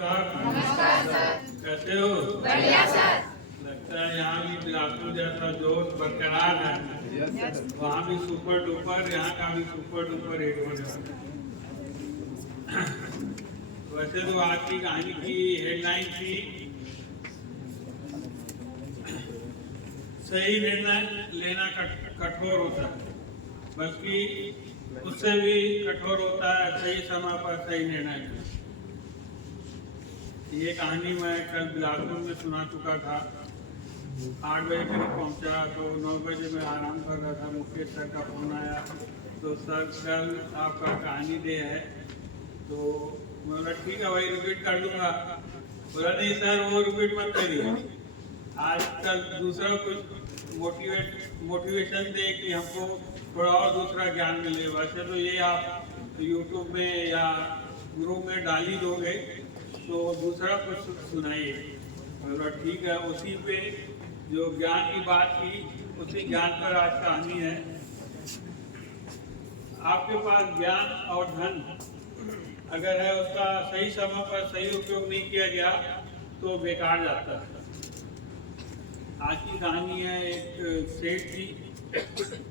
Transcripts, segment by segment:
नमस्कार। नमस्कार सर। कैसे हो? बढ़िया सर। लगता है यहाँ भी बिलासपुर जैसा जोश बरकरार है। वहाँ भी सुपर डुपर, यहाँ का भी सुपर डुपर हिट हो जाता है। वैसे तो आज की कहानी की हेडलाइन थी सही निर्णय लेना कठोर होता है, बल्कि उससे भी कठोर होता है सही समय पर सही निर्णय लेना। ये कहानी मैं कल बिलासपुर में सुना चुका था। 8 बजे करीब पहुंचा तो 9 बजे मैं आराम कर रहा था। मुकेश सर का फोन आया तो सर कल आपका कहानी डे है। तो बोला ठीक है भाई, रिपीट कर दूंगा। बोला नहीं सर, वो रिपीट मत करिए, आज कल दूसरा कुछ मोटिवेशन दे कि हमको थोड़ा और दूसरा ज्ञान मिले। वैसे तो ये आप यूट्यूब में या ग्रुप में डाल ही दोगे, तो दूसरा कुछ सुनाइए। बोला ठीक है। उसी पे जो ज्ञान की बात की, उसी ज्ञान पर आज कहानी है। आपके पास ज्ञान और धन अगर है, उसका सही समय पर सही उपयोग नहीं किया गया तो बेकार जाता है। आज की कहानी है एक सेठ जी,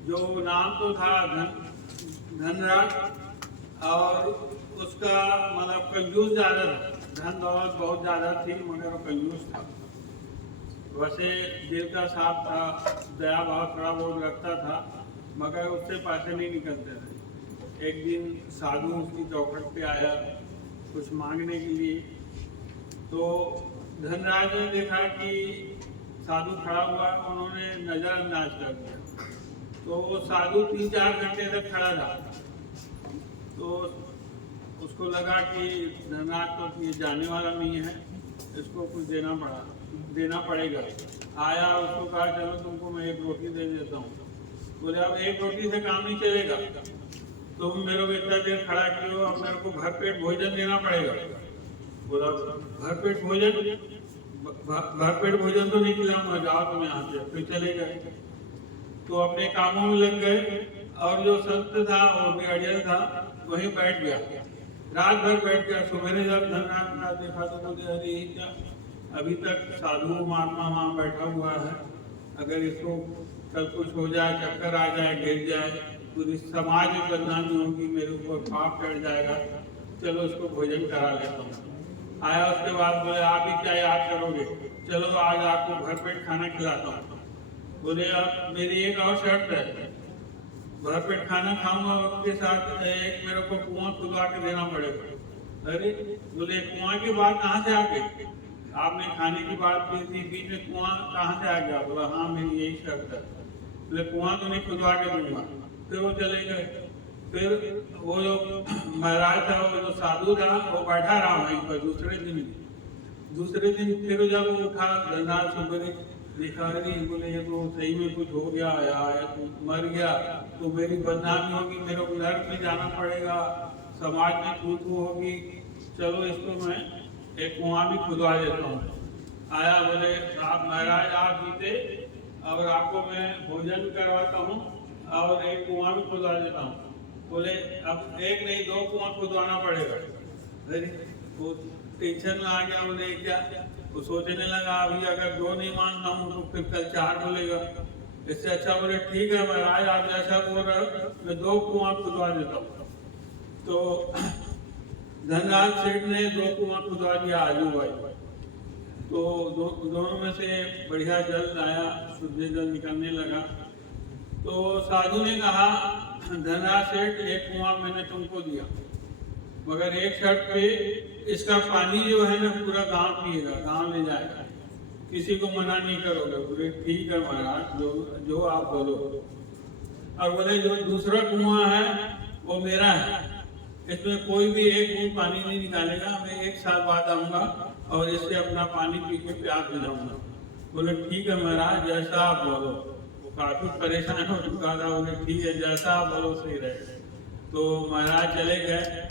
जो नाम तो था धनराज, और उसका मतलब कंजूस ज़्यादा था। धन दौलत बहुत ज़्यादा थी मगर वो कंजूस था। वैसे दिल का साफ था, दया भाव थोड़ा बहुत रखता था, मगर उससे पैसे नहीं निकलते थे। एक दिन साधु उसकी चौखट पे आया कुछ मांगने के लिए। तो धनराज ने देखा कि साधु खड़ा हुआ है, उन्होंने नज़रअंदाज कर दिया। तो वो साधु 3-4 घंटे तक खड़ा रहा। तो उसको लगा कि धनराज तो ये जाने वाला नहीं है, इसको कुछ देना पड़ेगा। आया, उसको कहा चलो तुमको मैं एक रोटी दे देता हूँ। बोले अब एक रोटी से काम नहीं चलेगा, तुम मेरे को इतना देर खड़ा किए हो, अब मेरे को भरपेट भोजन देना पड़ेगा। बोला भरपेट भोजन तो नहीं खिलाऊंगा, जाओ तुम यहाँ से। फिर चले गए। तो अपने कामों में लग गए, और जो संत था वो भी अड़ियल था, वहीं बैठ गया। रात भर बैठ गया। सवेरे जब धनराज देखा तो बोले अरे क्या, अभी तक साधु महात्मा वहाँ बैठा हुआ है, अगर इसको कल कुछ हो जाए, चक्कर आ जाए, गिर जाए, पूरी समाज में बदनामी होगी, मेरे ऊपर पाप चढ़ जाएगा, चलो इसको भोजन करा लेता हूँ। आया, उसके बाद बोले आप ही क्या याद करोगे, चलो आज आपको भरपेट खाना खिलाता हूँ। बोले अब मेरी एक और शर्त है, भरपेट खाना खाऊंगा, उसके साथ एक मेरे को कुआं खुदवा के देना पड़ेगा। अरे बोले कुआं की बात कहाँ से आ गई, आपने खाने की बात की थी, बीच में कुआं कहाँ से आ गया। बोला हाँ मेरी यही शर्त है। बोले कुआं तो नहीं खुदवा के दूंगा। फिर वो चले गए। फिर वो जो महाराज था, वो जो साधु था, वो बैठा रहा वहीं पर। दूसरे दिन फिर जब वो उठा, धनराज सुबह देखा, अरे बोले ये तो सही में कुछ हो गया यार, मर गया तो मेरी बदनामी होगी, मेरे को नरक में जाना पड़ेगा, समाज में तू होगी, चलो इसको मैं एक कुआं भी खुदवा देता हूँ। आया, बोले आप महाराज आप जीते और आपको मैं भोजन करवाता हूँ और एक कुआं भी खुदवा देता हूँ। बोले अब एक नहीं 2 कुआं खुदवाना पड़ेगा। अरे वो टेंशन में आ गया। बोले क्या, वो सोचने लगा अभी अगर 2 नहीं मानता हूँ तो फिर कल 4 बोलेगा, इससे अच्छा बोले ठीक है महाराज आप जैसा बोल रहे हो, मैं 2 कुआं खुदवा देता हूँ। तो धनराज सेठ ने 2 कुआं खुदवा दिया आजू बाजू। तो दोनों में से बढ़िया जल आया, शुद्ध जल निकलने लगा। तो साधु ने कहा धनराज सेठ एक कुआं मैंने तुमको दिया, मगर एक शर्त पे, इसका पानी जो है ना पूरा गांव पिएगा, गांव ले जाएगा, किसी को मना नहीं करोगे। बोले ठीक है महाराज, जो आप बोलो। और बोले जो दूसरा कुआं है वो मेरा है, इसमें कोई भी एक बूंद पानी नहीं निकालेगा, मैं 1 साल बाद आऊंगा और इससे अपना पानी पी के प्यास बुझाऊंगा। बोले ठीक है महाराज, जैसा आप बोलो। वो काफी परेशान हो चुका था। बोले ठीक है, जैसा आप बोलो सही रहे। तो महाराज चले गए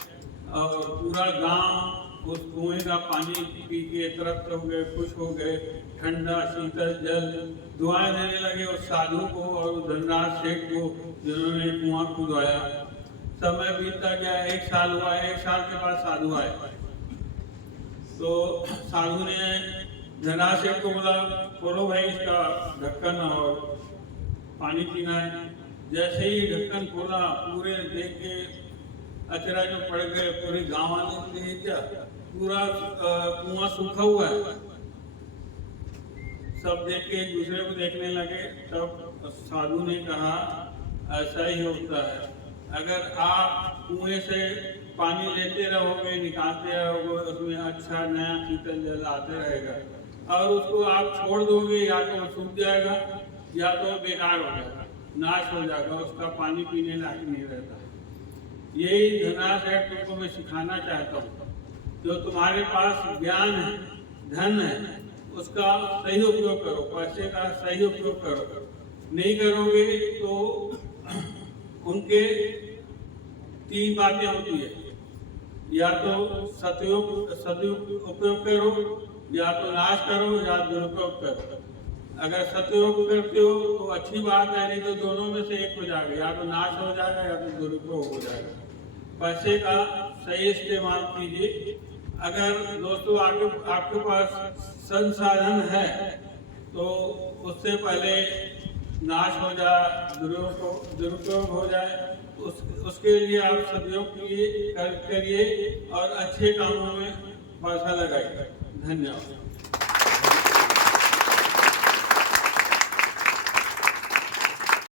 और पूरा गांव उस कुएं का पानी पी के तृप्त हो गए, खुश हो गए। ठंडा शीतल जल दुआएं देने लगे उस साधु को और धनराज सेठ को जिन्होंने कुआं खुदवाया। समय बीतता गया, 1 साल हुआ। 1 साल के बाद साधु आए। तो साधु ने धनाशेठ को बोला, खोलो भाई इसका ढक्कन और पानी पीना है। जैसे ही ढक्कन खोला, पूरे देख के अचरज में पड़ गए। पूरे गांव वाले ने क्या, पूरा कुआं सूखा हुआ है। सब देख के एक दूसरे को देखने लगे। तब साधु ने कहा, ऐसा ही होता है, अगर आप कुएं से पानी लेते रहोगे, निकालते रहोगे, उसमें अच्छा नया शीतल जल आते रहेगा, और उसको आप छोड़ दोगे, या तो सूख जाएगा या तो बेकार हो जाएगा, नाश हो जाएगा, उसका पानी पीने लायक नहीं रहता। यही धनाशेठ तुमको मैं सिखाना चाहता हूँ। जो तुम्हारे पास ज्ञान है, धन है, उसका सही उपयोग करो, पैसे का सही उपयोग करो। नहीं करोगे तो उनके तीन बातें होती है, या तो सदुपयोग करो, या तो नाश करो, या दुरुपयोग करो। अगर सदुपयोग करते हो तो अच्छी बात है, नहीं तो दोनों में से एक हो जाएगा, या तो नाश हो जाएगा या तो दुरुपयोग हो जाएगा। पैसे का सही इस्तेमाल कीजिए। अगर दोस्तों आपके पास संसाधन है तो उससे पहले नाश हो जाए, दुरुपयोग हो जाए, उसके लिए आप सदुपयोग करिए और अच्छे कामों में पैसा लगाइए। धन्यवाद।